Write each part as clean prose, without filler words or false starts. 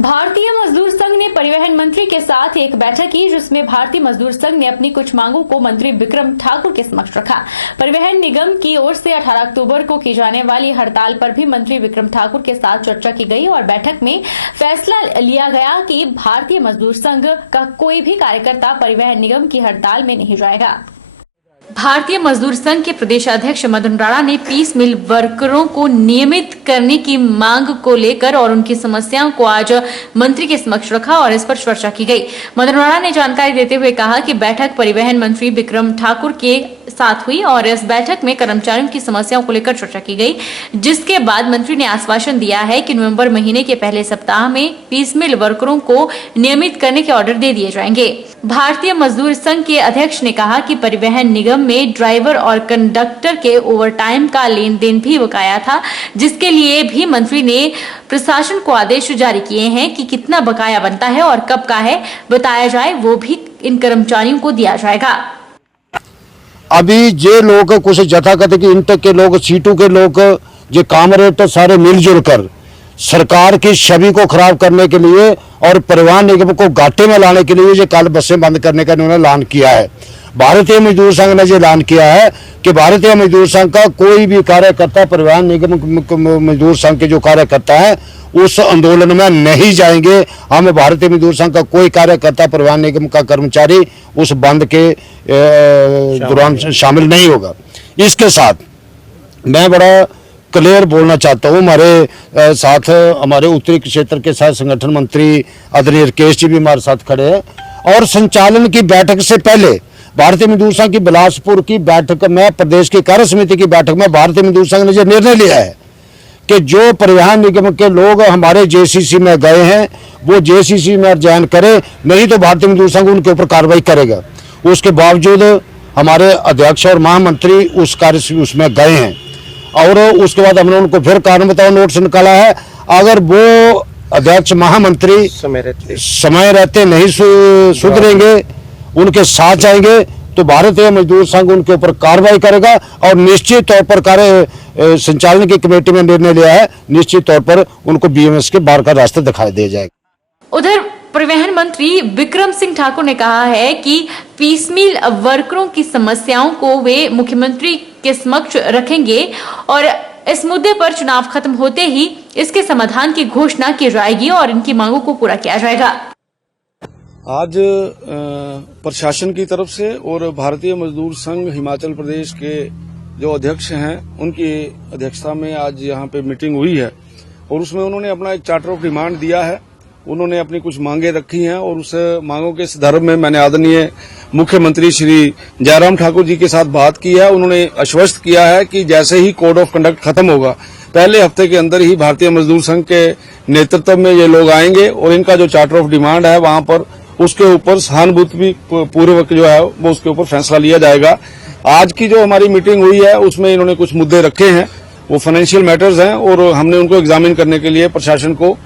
भारतीय मजदूर संघ ने परिवहन मंत्री के साथ एक बैठक की, जिसमें भारतीय मजदूर संघ ने अपनी कुछ मांगों को मंत्री बिक्रम ठाकुर के समक्ष रखा। परिवहन निगम की ओर से 18 अक्टूबर को की जाने वाली हड़ताल पर भी मंत्री बिक्रम ठाकुर के साथ चर्चा की गई और बैठक में फैसला लिया गया कि भारतीय मजदूर संघ का कोई भी कार्यकर्ता परिवहन निगम की हड़ताल में नहीं जाएगा। भारतीय मजदूर संघ के प्रदेश अध्यक्ष मदन राणा ने पीस मिल वर्करों को नियमित करने की मांग को लेकर और उनकी समस्याओं को आज मंत्री के समक्ष रखा और इस पर चर्चा की गई। मदन राणा ने जानकारी देते हुए कहा कि बैठक परिवहन मंत्री बिक्रम ठाकुर के साथ हुई और इस बैठक में कर्मचारियों की समस्याओं को लेकर चर्चा की गई, जिसके बाद मंत्री ने आश्वासन दिया है कि नवंबर महीने के पहले सप्ताह में पीस मिल वर्करों को नियमित करने के ऑर्डर दे दिए जाएंगे। भारतीय मजदूर संघ के अध्यक्ष ने कहा कि परिवहन निगम में ड्राइवर और कंडक्टर के ओवरटाइम का लेन देन भी बकाया था, जिसके लिए भी मंत्री ने प्रशासन को आदेश जारी किए हैं कि कितना बकाया बनता है और कब का है बताया जाए, वो भी इन कर्मचारियों को दिया जाएगा। अभी जे लोग कुछ जथाकथित की इंटक के लोग, सीटू के लोग, जो कामरेड सारे मिलजुल कर सरकार की छवि को खराब करने के लिए और परिवहन निगम को घाटे में लाने के लिए जो कल बसें बंद करने का इन्होंने ऐलान किया है। भारतीय मजदूर संघ ने जो ऐलान किया है कि भारतीय मजदूर संघ का कोई भी कार्यकर्ता परिवहन निगम मजदूर संघ के जो कार्यकर्ता है उस आंदोलन में नहीं जाएंगे। हम भारतीय मजदूर संघ का कोई कार्यकर्ता परिवहन निगम का कर्मचारी उस बंद के दौरान शामिल नहीं होगा। इसके साथ मैं बड़ा क्लियर बोलना चाहता हूँ, हमारे साथ हमारे उत्तरी क्षेत्र के साथ संगठन मंत्री आदरणीय राकेश जी भी हमारे साथ खड़े हैं और संचालन की बैठक से पहले भारतीय मजदूर संघ की बिलासपुर की बैठक में, प्रदेश की कार्य समिति की बैठक में भारतीय मजदूर संघ ने जो निर्णय लिया है कि जो परिवहन निगम के लोग हमारे जेसीसी में गए हैं वो जेसीसी में ज्वाइन करे, नहीं तो भारतीय मजदूर संघ उनके ऊपर कार्रवाई करेगा। उसके बावजूद हमारे अध्यक्ष और महामंत्री उस कार्य उसमें गए हैं और उसके बाद हमने उनको फिर कारण बताओ नोटिस निकाला है। अगर वो अध्यक्ष महामंत्री समय रहते नहीं सुधरेंगे, उनके साथ जाएंगे, तो भारतीय मजदूर संघ उनके ऊपर कार्रवाई करेगा और निश्चित तौर पर कार्य संचालन की कमेटी में निर्णय लिया है, निश्चित तौर पर उनको बीएमएस के बाहर का रास्ता दिखाई दे जाएगा। उधर परिवहन मंत्री बिक्रम सिंह ठाकुर ने कहा है कि पीसमील वर्करों की समस्याओं को वे मुख्यमंत्री के समक्ष रखेंगे और इस मुद्दे पर चुनाव खत्म होते ही इसके समाधान की घोषणा की जाएगी और इनकी मांगों को पूरा किया जाएगा। आज प्रशासन की तरफ से और भारतीय मजदूर संघ हिमाचल प्रदेश के जो अध्यक्ष हैं उनकी अध्यक्षता में आज यहाँ पे मीटिंग हुई है और उसमें उन्होंने अपना एक चार्टर ऑफ डिमांड दिया है। उन्होंने अपनी कुछ मांगे रखी हैं और उस मांगों के संदर्भ में मैंने आदरणीय मुख्यमंत्री श्री जयराम ठाकुर जी के साथ बात की है। उन्होंने आश्वस्त किया है कि जैसे ही कोड ऑफ कंडक्ट खत्म होगा, पहले हफ्ते के अंदर ही भारतीय मजदूर संघ के नेतृत्व में ये लोग आएंगे और इनका जो चार्टर ऑफ डिमांड है वहां पर उसके ऊपर सहानुभूति पूर्वक जो है वो उसके ऊपर फैसला लिया जाएगा। आज की जो हमारी मीटिंग हुई है उसमें इन्होंने कुछ मुद्दे रखे हैं, वो फाइनेंशियल मैटर्स हैं और हमने उनको एग्जामिन करने के लिए प्रशासन को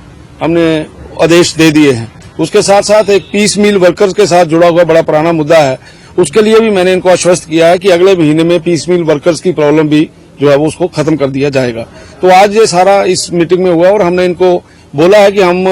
हमने आदेश दे दिए हैं। उसके साथ साथ एक पीस मिल वर्कर्स के साथ जुड़ा हुआ बड़ा पुराना मुद्दा है, उसके लिए भी मैंने इनको आश्वस्त किया है कि अगले महीने में पीस मिल वर्कर्स की प्रॉब्लम भी जो है वो उसको खत्म कर दिया जाएगा। तो आज ये सारा इस मीटिंग में हुआ और हमने इनको बोला है कि हम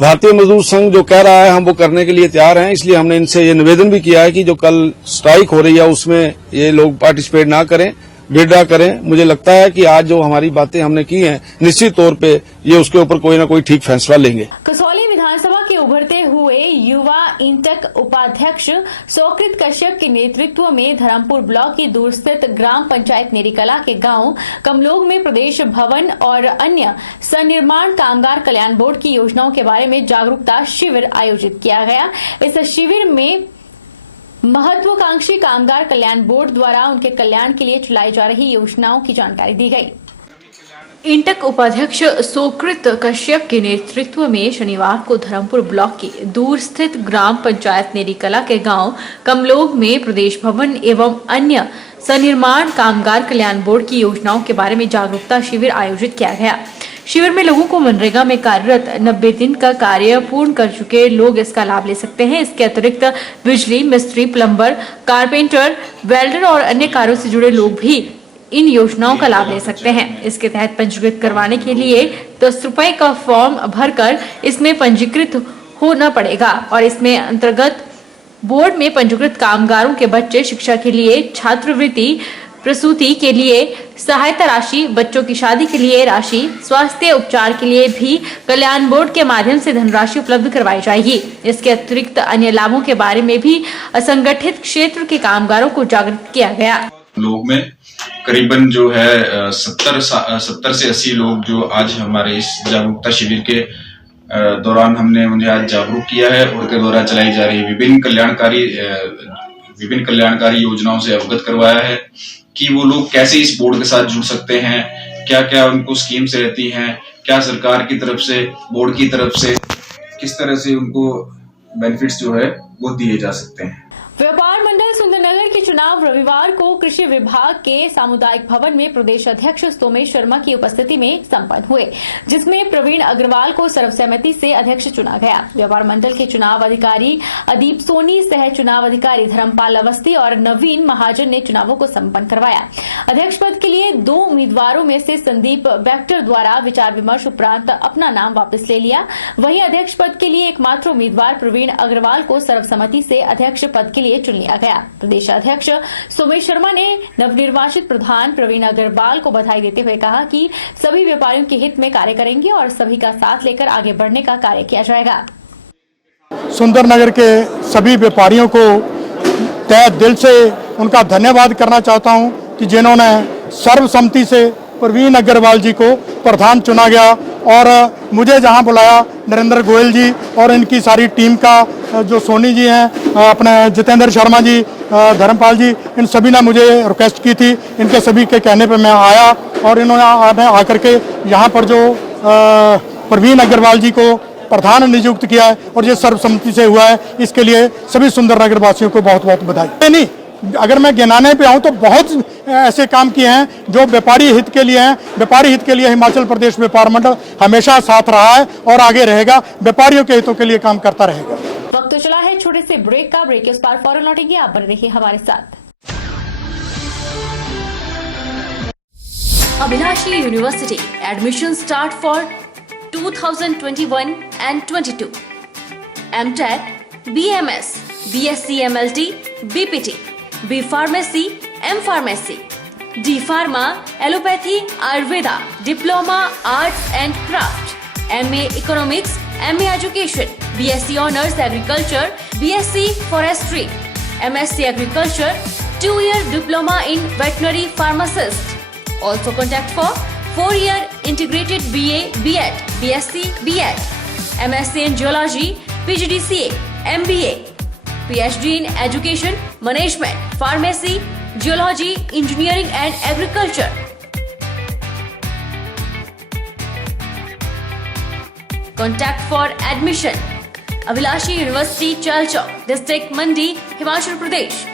भारतीय मजदूर संघ जो कह रहा है हम वो करने के लिए तैयार हैं। इसलिए हमने इनसे ये निवेदन भी किया है कि जो कल स्ट्राइक हो रही है उसमें ये लोग पार्टिसिपेट ना करें, विड्रॉ करें। मुझे लगता है कि आज जो हमारी बातें हमने की हैं निश्चित तौर पे ये उसके ऊपर कोई ना कोई ठीक फैसला लेंगे। कसौली विधानसभा के उभरते हुए युवा इंटक उपाध्यक्ष सोकृत कश्यप के नेतृत्व में धर्मपुर ब्लॉक की दूर स्थित ग्राम पंचायत नेरीकला के गांव कमलोग में प्रदेश भवन और अन्य सनिर्माण कामगार कल्याण बोर्ड की योजनाओं के बारे में जागरूकता शिविर आयोजित किया गया। इस शिविर में महत्वाकांक्षी कामगार कल्याण बोर्ड द्वारा उनके कल्याण के लिए चलाई जा रही योजनाओं की जानकारी दी गई। इंटक उपाध्यक्ष सोकृत कश्यप के नेतृत्व में शनिवार को धर्मपुर ब्लॉक की दूर स्थित ग्राम पंचायत नेरीकला के गांव कमलोग में प्रदेश भवन एवं अन्य सनिर्माण कामगार कल्याण बोर्ड की योजनाओं के बारे में जागरूकता शिविर आयोजित किया गया। शिविर में लोगों को मनरेगा में कार्यरत 90 दिन का कार्य पूर्ण कर चुके लोग इसका लाभ ले सकते हैं। इसके अतिरिक्त बिजली मिस्त्री, प्लम्बर, कारपेंटर, वेल्डर और अन्य कार्यों से जुड़े लोग भी इन योजनाओं का लाभ ले सकते हैं। इसके तहत पंजीकृत करवाने के लिए 10 रुपए का फॉर्म भरकर इसमें पंजीकृत होना पड़ेगा और इसमें अंतर्गत बोर्ड में पंजीकृत कामगारों के बच्चे शिक्षा के लिए छात्रवृत्ति, प्रसूति के लिए सहायता राशि, बच्चों की शादी के लिए राशि, स्वास्थ्य उपचार के लिए भी कल्याण बोर्ड के माध्यम से धनराशि उपलब्ध करवाई जाएगी। इसके अतिरिक्त अन्य लाभों के बारे में भी असंगठित क्षेत्र के कामगारों को जागरूक किया गया। लोग में करीबन जो है 70 से 80 लोग जो आज हमारे इस जागरूकता शिविर के दौरान हमने उन्हें आज जागरूक किया है और के द्वारा चलाई जा रही विभिन्न कल्याणकारी योजनाओं से अवगत करवाया है कि वो लोग कैसे इस बोर्ड के साथ जुड़ सकते हैं, क्या क्या उनको स्कीम्स रहती हैं, क्या सरकार की तरफ से, बोर्ड की तरफ से किस तरह से उनको बेनिफिट्स जो है वो दिए जा सकते हैं। व्यापार मंडल सुंदरनगर के चुनाव रविवार को कृषि विभाग के सामुदायिक भवन में प्रदेश अध्यक्ष सोमेश शर्मा की उपस्थिति में संपन्न हुए, जिसमें प्रवीण अग्रवाल को सर्वसम्मति से अध्यक्ष चुना गया। व्यापार मंडल के चुनाव अधिकारी अदीप सोनी, सह चुनाव अधिकारी धर्मपाल अवस्थी और नवीन महाजन ने चुनावों को संपन्न करवाया। अध्यक्ष पद के लिए 2 उम्मीदवारों में से संदीप बैक्टर द्वारा विचार विमर्श उपरांत अपना नाम वापस ले लिया। वहीं अध्यक्ष पद के लिए एकमात्र उम्मीदवार प्रवीण अग्रवाल को सर्वसम्मति से अध्यक्ष पद के लिए चुन लिया गया। प्रदेश अध्यक्ष सोमेश शर्मा ने नवनिर्वाचित प्रधान प्रवीण अग्रवाल को बधाई देते हुए कहा कि सभी व्यापारियों के हित में कार्य करेंगे और सभी का साथ लेकर आगे बढ़ने का कार्य किया जाएगा। सुंदरनगर के सभी व्यापारियों को तहे दिल से उनका धन्यवाद करना चाहता हूं कि जिन्होंने सर्वसम्मति से प्रवीण अग्रवाल जी को प्रधान चुना गया और मुझे जहां बुलाया नरेंद्र गोयल जी और इनकी सारी टीम का जो सोनी जी हैं, अपने जितेंद्र शर्मा जी, धर्मपाल जी, इन सभी ने मुझे रिक्वेस्ट की थी। इनके सभी के कहने पे मैं आया और इन्होंने आकर के यहाँ पर जो प्रवीण अग्रवाल जी को प्रधान नियुक्त किया है और ये सर्वसम्मति से हुआ है, इसके लिए सभी सुंदरनगर वासियों को बहुत बहुत बधाई। नहीं, अगर मैं गिनाने पे आऊँ तो बहुत ऐसे काम किए हैं जो व्यापारी हित के लिए हैं। व्यापारी हित के लिए हिमाचल प्रदेश व्यापार मंडल हमेशा साथ रहा है और आगे रहेगा, व्यापारियों के हितों के लिए काम करता रहेगा। वक्त तो चला है छोटे से ब्रेक का। ब्रेक के उस पार फौरन लौटेंगे, आप बने रहिए हमारे साथ। Abhilashi university admission start for 2021 and 22. MTech, BMS, BSc MLT, BPT, B Pharmacy, M Pharmacy, D Pharma, Allopathy, Ayurveda, Diploma, Arts and Craft, MA Economics, MA Education, BSc Honours Agriculture, BSc Forestry, MSc Agriculture, 2-year Diploma in Veterinary Pharmacist. Also contact for 4-year Integrated BA, BEd, BSc, BEd, MSc in Geology, PGDCA, MBA, PhD in Education, Management, Pharmacy, Geology, Engineering and Agriculture. Contact for admission. Abhilashi University, Chalchok, District Mandi, Himachal Pradesh.